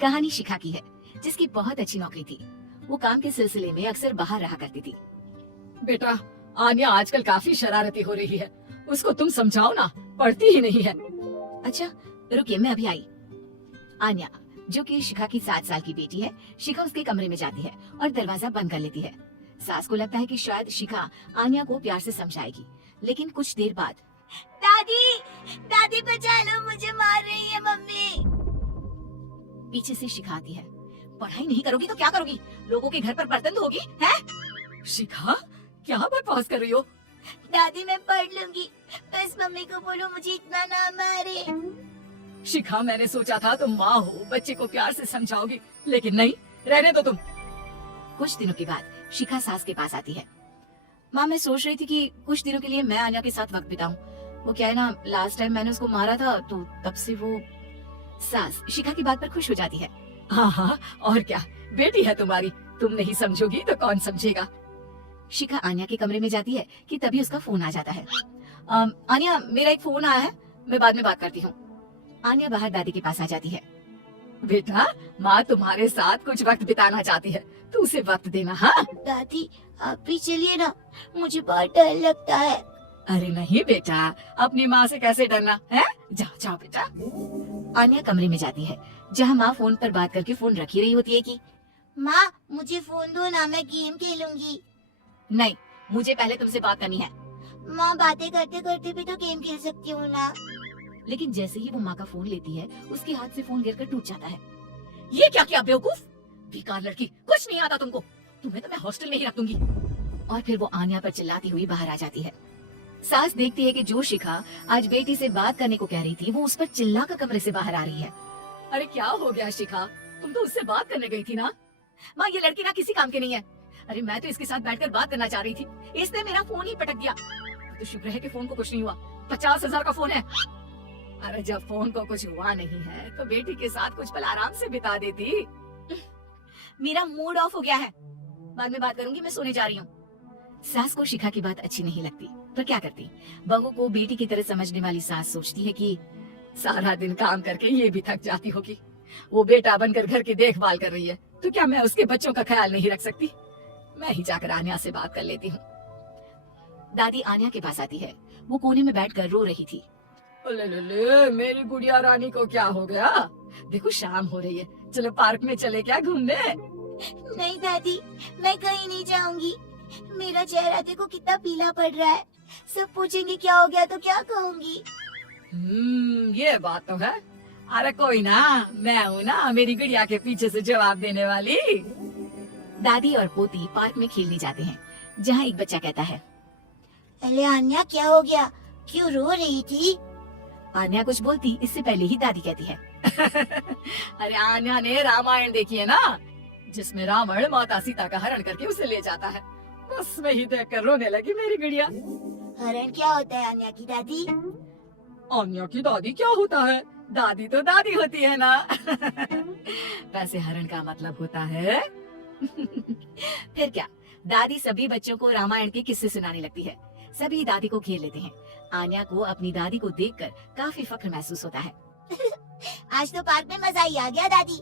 कहानी शिखा की है, जिसकी बहुत अच्छी नौकरी थी। वो काम के सिलसिले में अक्सर बाहर रहा करती थी। बेटा, आन्या आजकल काफी शरारती हो रही है। उसको तुम समझाओ ना, पढ़ती ही नहीं है। अच्छा रुकिए, मैं अभी आई। आन्या, जो कि शिखा की 7 साल की बेटी है, शिखा उसके कमरे में जाती है और दरवाजा बंद कर लेती है। सास को लगता है कि शायद शिखा आन्या को प्यार से समझाएगी, लेकिन कुछ देर बाद दादी, दादी बचा लो, मुझे मार रही है मम्मी। पीछे से शिखा आती है। पढ़ाई नहीं करोगी तो क्या करोगी? लोगों के घर पर बर्तन धोगी हैं? शिखा, क्या बकवास कर रही हो? दादी मैं पढ़ लूंगी, बस मम्मी को बोलो मुझे इतना ना मारे। शिखा, मैंने सोचा था तुम माँ हो, बच्चे को प्यार से समझाओगी, लेकिन नहीं, रहने दो तुम। कुछ दिनों के बाद शिखा सास के पास आती है। माँ, मैं सोच रही थी कि कुछ दिनों के लिए मैं आन्या के साथ वक्त बिताऊं। वो क्या है ना, लास्ट टाइम मैंने उसको मारा था, तो तब से वो। सास शिखा की बात पर खुश हो जाती है। हाँ हाँ, और क्या, बेटी है तुम्हारी, तुम नहीं समझोगी तो कौन समझेगा। शिखा आन्या के कमरे में जाती है कि तभी उसका फोन आ जाता है। आन्या, मेरा एक फोन आया है, मैं बाद में बात करती हूँ। आन्या बाहर दादी के पास आ जाती है। बेटा, माँ तुम्हारे साथ कुछ वक्त बिताना चाहती है, तू उसे वक्त देना। हाँ दादी आप भी चलिए ना, मुझे बहुत डर लगता है। अरे नहीं बेटा, अपनी माँ से कैसे डरना है, जाओ जाओ बेटा। आन्या कमरे में जाती है, जहाँ माँ फोन पर बात करके फोन रखी रही होती है कि माँ मुझे फोन दो ना, मैं गेम खेलूंगी। नहीं, मुझे पहले तुमसे बात करनी है। माँ बातें करते करते भी तो गेम खेल सकती हूँ ना। लेकिन जैसे ही वो माँ का फोन लेती है, उसके हाथ से फोन गिरकर टूट जाता है। ये क्या किया बेवकूफ, बेकार लड़की, कुछ नहीं आता तुमको, तुम्हें तो मैं हॉस्टल में ही रख दूंगी। और फिर वो आन्या पर चिल्लाती हुई बाहर आ जाती है। सास देखती है कि जो शिखा आज बेटी से बात करने को कह रही थी, वो उस पर चिल्लाकर कमरे से बाहर आ रही है। अरे क्या हो गया शिखा, तुम तो उससे बात करने गई थी ना। माँ, ये लड़की ना किसी काम की नहीं है। अरे मैं तो इसके साथ बैठकर बात करना चाह रही थी, इसने मेरा फोन ही पटक दिया। तो शुक्र है कि फोन को कुछ नहीं हुआ, 50,000 का फोन है। अरे जब फोन को कुछ हुआ नहीं है तो बेटी के साथ कुछ पल आराम से बिता देती। मेरा मूड ऑफ हो गया है, बाद में बात करूंगी, मैं सोने जा रही हूँ। सास को शिखा की बात अच्छी नहीं लगती, पर क्या करती। बहू को बेटी की तरह समझने वाली सास सोचती है कि सारा दिन काम करके ये भी थक जाती होगी, वो बेटा बनकर घर की देखभाल कर रही है, तो क्या मैं उसके बच्चों का ख्याल नहीं रख सकती? मैं ही जाकर आन्या से बात कर लेती हूँ। दादी आन्या के पास आती है। वो कोने में बैठकर रो रही थी। ले, मेरी गुड़िया रानी को क्या हो गया? देखो शाम हो रही है, चलो पार्क में चले क्या घूमने? नहीं दादी, मैं कहीं नहीं जाऊंगी। मेरा चेहरा देखो कितना पीला पड़ रहा है, सब पूछेंगे क्या हो गया तो क्या कहूंगी। ये बात तो है। अरे कोई ना, मैं हूँ ना मेरी गुड़िया के पीछे से जवाब देने वाली। दादी और पोती पार्क में खेलने जाते हैं, जहाँ एक बच्चा कहता है, अरे आन्या क्या हो गया, क्यों रो रही थी? आन्या कुछ बोलती इससे पहले ही दादी कहती है, अरे आन्या ने रामायण देखी है ना, जिसमें रावण माता सीता का हरण करके उसे ले जाता है, बस वही देखकर रोने लगी मेरी गुड़िया। हरण क्या होता है आन्या की दादी? आन्या की दादी क्या होता है? दादी तो दादी होती है ना। वैसे हरण का मतलब होता है। फिर क्या, दादी सभी बच्चों को रामायण के किस्से सुनाने लगती है। सभी दादी को घेर लेते हैं। आन्या को अपनी दादी को देखकर काफी फख्र महसूस होता है। आज तो पार्क में मजा ही आ गया दादी।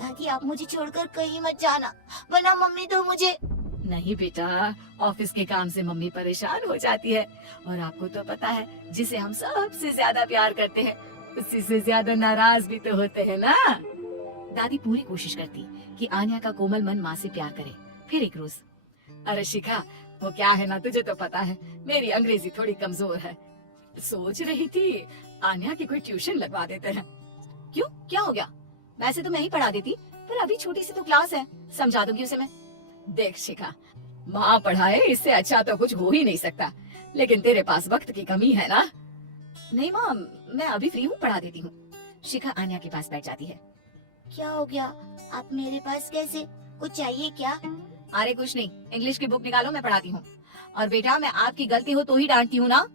दादी आप मुझे छोड़कर कहीं मत जाना, वरना मम्मी तो मुझे। नहीं बेटा, ऑफिस के काम से मम्मी परेशान हो जाती है, और आपको तो पता है जिसे हम सबसे ज्यादा प्यार करते हैं, उसी से ज्यादा नाराज भी तो होते हैं ना। दादी पूरी कोशिश करती कि आन्या का कोमल मन माँ से प्यार करे। फिर एक रोज, अरे शिखा, वो क्या है ना, तुझे तो पता है मेरी अंग्रेजी थोड़ी कमजोर है, सोच रही थी आन्या की कोई ट्यूशन लगवा देते हैं। क्यों, क्या हो गया? वैसे तो मैं ही पढ़ा देती, पर अभी छोटी सी तो क्लास है, समझा दूंगी उसे मैं। देख शिखा, माँ पढ़ाए इससे अच्छा तो कुछ हो ही नहीं सकता, लेकिन तेरे पास वक्त की कमी है ना। नहीं माँ, मैं अभी फ्री हूँ, पढ़ा देती हूँ। शिखा आन्या के पास बैठ जाती है। क्या हो गया, आप मेरे पास कैसे, कुछ चाहिए क्या? अरे कुछ नहीं, इंग्लिश की बुक निकालो, मैं पढ़ाती हूँ। और बेटा मैं आपकी गलती हो तो ही डांटती हूँ ना।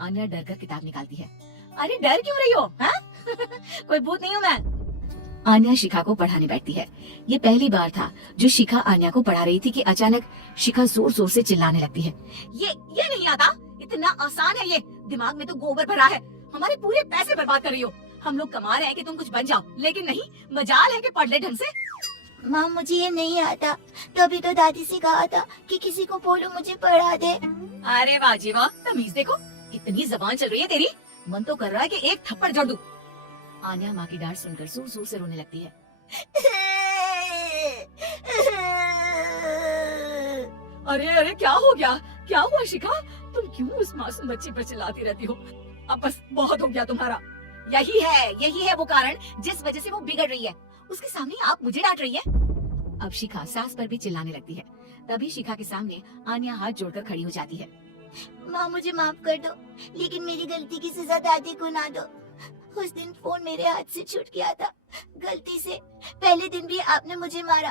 आन्या डर कर किताब निकालती है। अरे डर क्यों रही हो, हाँ? कोई भूत नहीं हूँ मैं। आन्या शिखा को पढ़ाने बैठती है। ये पहली बार था जो शिखा आन्या को पढ़ा रही थी कि अचानक शिखा जोर जोर से चिल्लाने लगती है। ये नहीं आता, इतना आसान है ये, दिमाग में तो गोबर भरा है, हमारे पूरे पैसे बर्बाद कर रही हो। हम लोग कमा रहे हैं कि तुम कुछ बन जाओ, लेकिन नहीं, मजाल है कि पढ़ ले ढंग से। माँ मुझे ये नहीं आता, तभी तो दादी से कहा था कि किसी को बोलो मुझे पढ़ा दे। अरे वाह जी वाह, तमीज देखो, इतनी जबान चल रही है तेरी, मन तो कर रहा है कि एक थप्पड़ जड़ दूं। आन्या माँ की डांट सुनकर जोर जोर से रोने लगती है। अरे अरे क्या हो गया, क्या हुआ शिखा? तुम क्यों उस मासूम बच्ची पर चिल्लाती रहती हो? अब बस बहुत हो गया तुम्हारा। यही है वो कारण जिस वजह से वो बिगड़ रही है। उसके सामने आप मुझे डांट रही है। अब शिखा सास पर भी चिल्लाने लगती है। तभी शिखा के सामने आन्या हाथ जोड़कर खड़ी हो जाती है। माँ मुझे माफ कर दो, लेकिन मेरी गलती की सजा दादी को ना दो। उस दिन फोन मेरे हाथ से छूट गया था, गलती से। पहले दिन भी आपने मुझे मारा।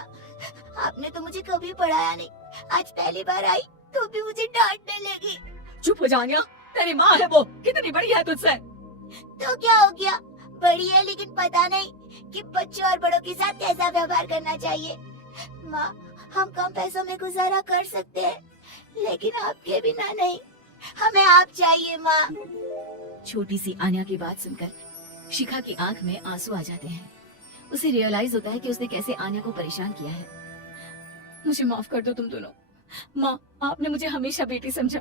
आपने तो मुझे कभी पढ़ाया नहीं, आज पहली बार आई तो भी मुझे डांटने लगी। चुप हो जा आन्या, तेरी माँ है वो, कितनी बड़ी है तुझसे। तो क्या हो गया, बड़ी है लेकिन पता नहीं कि बच्चों और बड़ों के साथ कैसा व्यवहार करना चाहिए। माँ हम कम पैसों में गुजारा कर सकते हैं, लेकिन आपके बिना नहीं। हमें आप चाहिए माँ। छोटी सी आन्या की बात सुनकर शिखा की आंख में आंसू आ जाते हैं। उसे रियलाइज होता है कि उसने कैसे आन्या को परेशान किया है। मुझे माफ कर दो तुम दोनों। माँ, आपने मुझे हमेशा बेटी समझा,